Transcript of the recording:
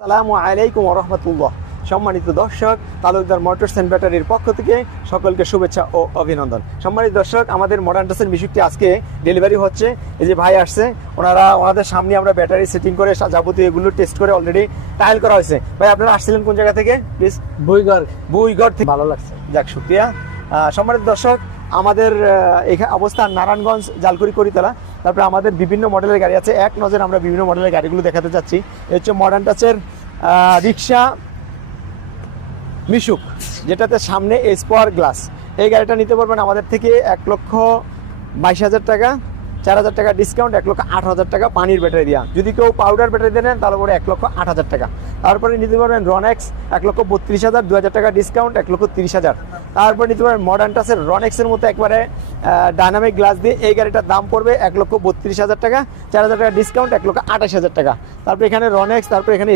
আসসালামু আলাইকুম ওয়া রাহমাতুল্লাহ। সম্মানিত দর্শক, তালুকদার মোটরস অ্যান্ড ব্যাটারির পক্ষ থেকে সকলকে শুভেচ্ছা ও অভিনন্দন। সম্মানিত দর্শক, আমাদের মডার্ন টাচের মিশুকটি আজকে ডেলিভারি হচ্ছে। এই যে ভাই আসছে, ওনাদের সামনে আমরা ব্যাটারি সেটিং করে যাবতীয় এগুলো টেস্ট করে অলরেডি ট্রায়াল করা হয়েছে। ভাই আপনারা আসছিলেন কোন জায়গা থেকে? প্লিজ। বুইগড় থেকে। ভালো লাগছে। যাক, শুকরিয়া। সম্মানিত দর্শক, আমাদের এখানে অবস্থান নারায়ণগঞ্জ, জালকুড়ি, করিতলা। তারপরে আমাদের বিভিন্ন মডেলের গাড়ি আছে। এক নজর আমরা বিভিন্ন মডেলের গাড়িগুলো দেখাতে যাচ্ছি। এই হচ্ছে মডার্ন টাচের রিক্সা মিশুক, যেটাতে সামনে স্পোয়ার গ্লাস। এই গাড়িটা নিতে পারবেন আমাদের থেকে 1,22,000 টাকা, 4,000 টাকা ডিসকাউন্ট, 1,08,000 টাকা পানির ব্যাটারি দেওয়া। যদি কেউ পাউডার ব্যাটারি দেন তাহলে পরে 1,08,000 টাকা। তারপরে নিতে পারবেন রনেক্স 1,32,000, 2,000 টাকা ডিসকাউন্ট, 1,30,000। তারপরে নিতে পারবেন মডার্ন টাচের রনেক্সের মতো একবারে ডাইনামিক গ্লাস দিয়ে। এই গাড়িটার দাম পড়বে 1,32,000 টাকা, 4,000 টাকা ডিসকাউন্ট, 1,28,000 টাকা। তারপরে এখানে রনেক্স, তারপরে এখানে